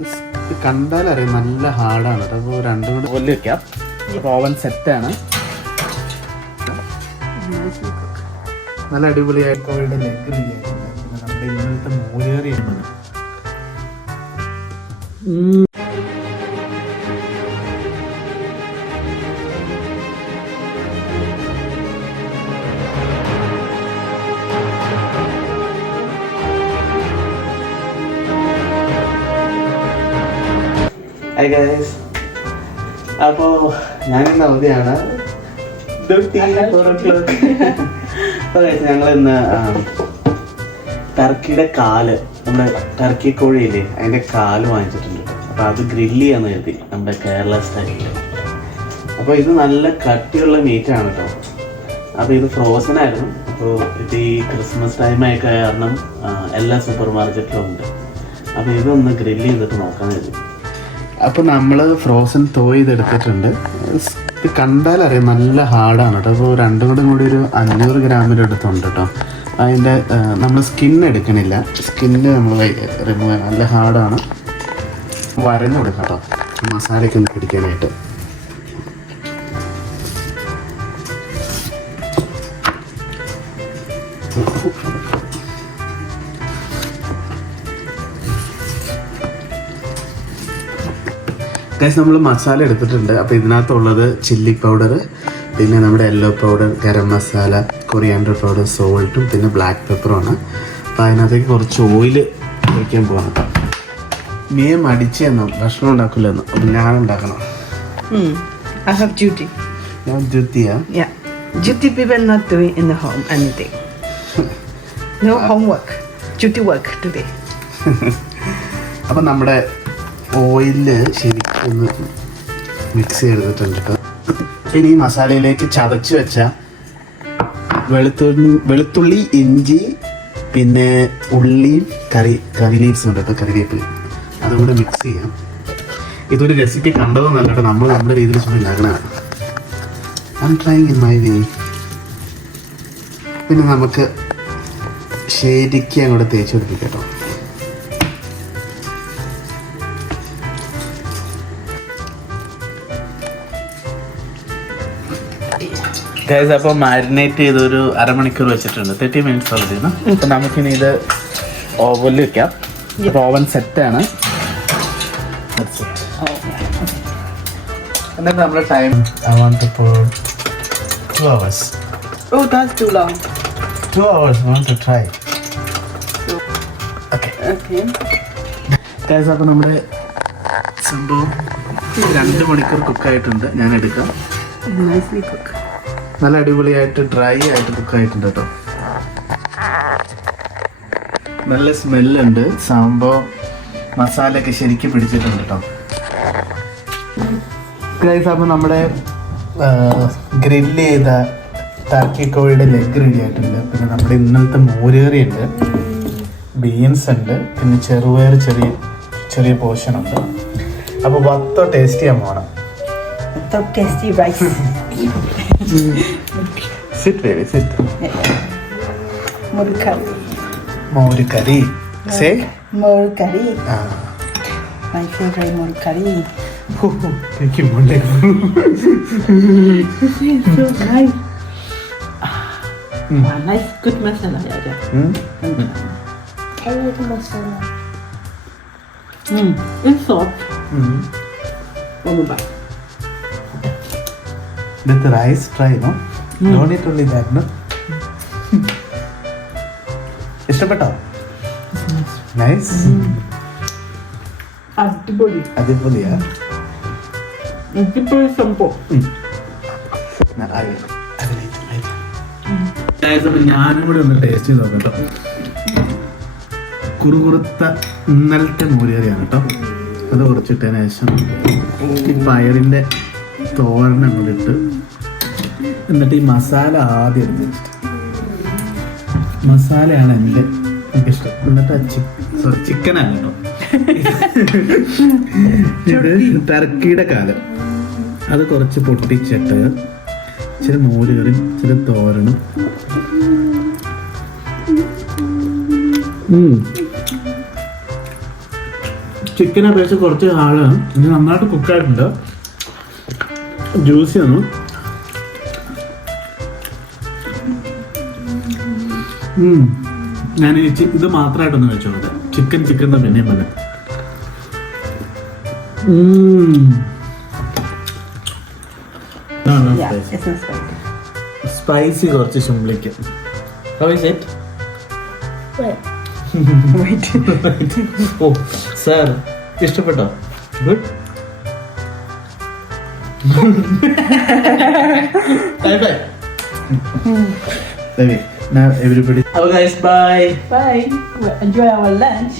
ഇത് കണ്ടാലറിയാം നല്ല ഹാർഡാണ്. അപ്പോൾ രണ്ടും കൂടി പോലെ വെക്കാം. ഓവൻ സെറ്റാണ്. നല്ല അടിപൊളിയായിട്ട് കോഴിയുടെ ലെഗ് റെഡി ആയിട്ടുണ്ട്. പിന്നെ നമ്മുടെ ഇന്നലത്തെ മോരുകറി ഉണ്ട്. ഹായ് ഗൈസ്, അപ്പോൾ ഞാനിന്ന് അവധിയാണ്. ഞങ്ങളിന്ന് ടർക്കിയുടെ കാല്, നമ്മുടെ ടർക്കി കോഴിയില്ലേ അതിൻ്റെ കാല് വാങ്ങിച്ചിട്ടുണ്ട്. അപ്പോൾ അത് ഗ്രില്ല് ചെയ്യാന്ന് കരുതി, നമ്മുടെ കേരള സ്റ്റൈലിൽ. അപ്പോൾ ഇത് നല്ല കട്ടിയുള്ള മീറ്റാണ് കേട്ടോ. അപ്പോൾ ഇത് ഫ്രോസൺ ആയിരുന്നു. അപ്പോൾ ഇത് ഈ ക്രിസ്മസ് ടൈമൊക്കെ കാരണം എല്ലാ സൂപ്പർ മാർക്കറ്റിലും ഉണ്ട്. അപ്പോൾ ഇതൊന്ന് ഗ്രില്ല് ചെയ്തിട്ട് നോക്കാൻ കരുതി. അപ്പോൾ നമ്മൾ ഫ്രോസൺ തോയ് ചെയ്തെടുത്തിട്ടുണ്ട്. ഇത് കണ്ടാലറിയാം നല്ല ഹാർഡാണ് കേട്ടോ. അപ്പോൾ രണ്ടും കൂടി ഒരു 500 ഗ്രാമിൻ്റെ അടുത്തുണ്ട് കേട്ടോ. അതിൻ്റെ നമ്മൾ സ്കിന്ന് എടുക്കണില്ല, സ്കിന്ന് നമ്മൾ റിമൂവ് ചെയ്യാൻ. നല്ല ഹാർഡാണ്. വരഞ്ഞു കൊടുക്കാം കേട്ടോ മസാലയ്ക്ക് ഒന്ന് പിടിക്കാനായിട്ട്. ഗൈസ്, നമ്മൾ മസാല എടുത്തിട്ടുണ്ട്. അപ്പോൾ ഇതിനകത്തുള്ളത് ചില്ലി പൗഡർ, പിന്നെ നമ്മുടെ yellow powder, garam masala, coriander powder, സോൾട്ടും പിന്നെ ബ്ലാക്ക് പെപ്പറുമാണ്. അപ്പോൾ അതിനകത്തേക്ക് കുറച്ച് ഓയിൽ ഒഴിക്കാൻ പോവാണ് കേട്ടോ. മീൻ മടിച്ചെന്നോ ഭക്ഷണം ഉണ്ടാക്കില്ലെന്നോ. അപ്പം ഞാൻ ഉണ്ടാക്കണം. I have duty. ഞാൻ ഡ്യൂട്ടിയാ? Yeah. Duty people not doing in the home anything. No homework. Duty work today. അപ്പം നമ്മുടെ ഓയിലിൽ ശരിക്കും ഒന്ന് മിക്സ് ചെയ്തിട്ടുണ്ട് കേട്ടോ. ഇനി ഈ മസാലയിലേക്ക് ചതച്ച് വെച്ച വെളുത്തുള്ളി, ഇഞ്ചി, പിന്നെ ഉള്ളിയും കറി ലീവ്സും ഉണ്ട് കേട്ടോ, കറിവേപ്പില. അതും കൂടെ മിക്സ് ചെയ്യാം. ഇതൊരു റെസിപ്പി കണ്ടതൊന്നല്ല കേട്ടോ, നമ്മൾ നമ്മുടെ രീതിയിൽ ചുമ്മാ ഉണ്ടാക്കണതാണ്. I am trying in my way. പിന്നെ നമുക്ക് ശരിക്കും അങ്ങോട്ട് തേച്ച് പിടിപ്പിക്കാം കേട്ടോ. ഗൈസ്, അപ്പോൾ മാരിനേറ്റ് ചെയ്തൊരു അരമണിക്കൂർ വെച്ചിട്ടുണ്ട്. 30 മിനിറ്റ്സ് ഓൾറെഡി. അപ്പം നമുക്കിനി ഇത് ഓവനിൽ വെക്കാം. അപ്പോൾ ഓവൻ സെറ്റാണ്. എന്നിട്ട് നമ്മുടെ time I want to put 2 hours. Oh, that's too long. 2 hours. I want to try. Okay. Guys, അപ്പോൾ നമ്മുടെ സംഭവം 2 മണിക്കൂർ കുക്കായിട്ടുണ്ട്. ഞാൻ എടുക്കാം. Nicely cooked. നല്ല അടിപൊളിയായിട്ട് ഡ്രൈ ആയിട്ട് കുക്കായിട്ടുണ്ട് കേട്ടോ. നല്ല സ്മെല്ലുണ്ട്. സംഭവം മസാലയൊക്കെ ശരിക്കും പിടിച്ചിട്ടുണ്ട് കേട്ടോ. ഗൈസ്, അപ്പോൾ നമ്മുടെ ഗ്രില്ല് ചെയ്ത ടർക്കി കോഴിയുടെ ലെഗ് റെഡി ആയിട്ടുണ്ട്. പിന്നെ നമ്മുടെ ഇന്നലത്തെ മോരുകറി ഉണ്ട്, ബീൻസ് ഉണ്ട്, പിന്നെ ചെറുപയർ ചെറിയ പോർഷൻ ഉണ്ട്. അപ്പോൾ വത്തോ ടേസ്റ്റ് ചെയ്യാൻ പോകണം. So tasty rice. Sit baby, sit. More curry. മോര് കറി. Say? More curry. My favorite more curry. Thank you, Monday. It's so nice. Nice, good masala. I like masala. It's soft. One more bite. With the rice, try, no? Don't eat only that, no? ഇഷ്ടപ്പെട്ടോ? Nice. അടിപൊളിയാ. ഞാനും കൂടി ഒന്ന് taste ചെയ്ത് നോക്കട്ടോ. കുറുകുറുത്ത ഇന്നലത്തെ മോരുകറിയാണ് കേട്ടോ. അത് കുറച്ചിട്ടതിന് ശേഷം ഈ പയറിൻ്റെ തോരൻ അങ്ങോട്ടിട്ട്, എന്നിട്ട് ഈ മസാല ആദ്യം എടുത്ത് വെച്ചിട്ട്, മസാലയാണ് എനിക്കിഷ്ടം. എന്നിട്ട് ചിക്കനാണ് കേട്ടോ. ഇത് ടർക്കിയുടെ കാലം. അത് കുറച്ച് പൊട്ടിച്ചിട്ട് ഇച്ചിരി മോരുകറിയും ഇച്ചിരി തോരനും. ചിക്കനെ അപേക്ഷിച്ച് കുറച്ച് ഹാർഡാണ്. ഇത് നന്നായിട്ട് കുക്കായിട്ടുണ്ട്, ജ്യൂസി ആണ്. ഞാൻ ഇത് മാത്രമായിട്ടൊന്ന് കഴിച്ചോട്ടെ. ചിക്കൻ പിന്നെയും പോലെ. Yeah, it's not spicy. Spicy കുറച്ച് ശുംബ്ലിക്ക്. How is it? Wait. ഓ സാർ, ഇഷ്ടപ്പെട്ടോ? ഗുഡ്. Now everybody. അപ്പോൾ guys bye. Bye. We'll enjoy our lunch.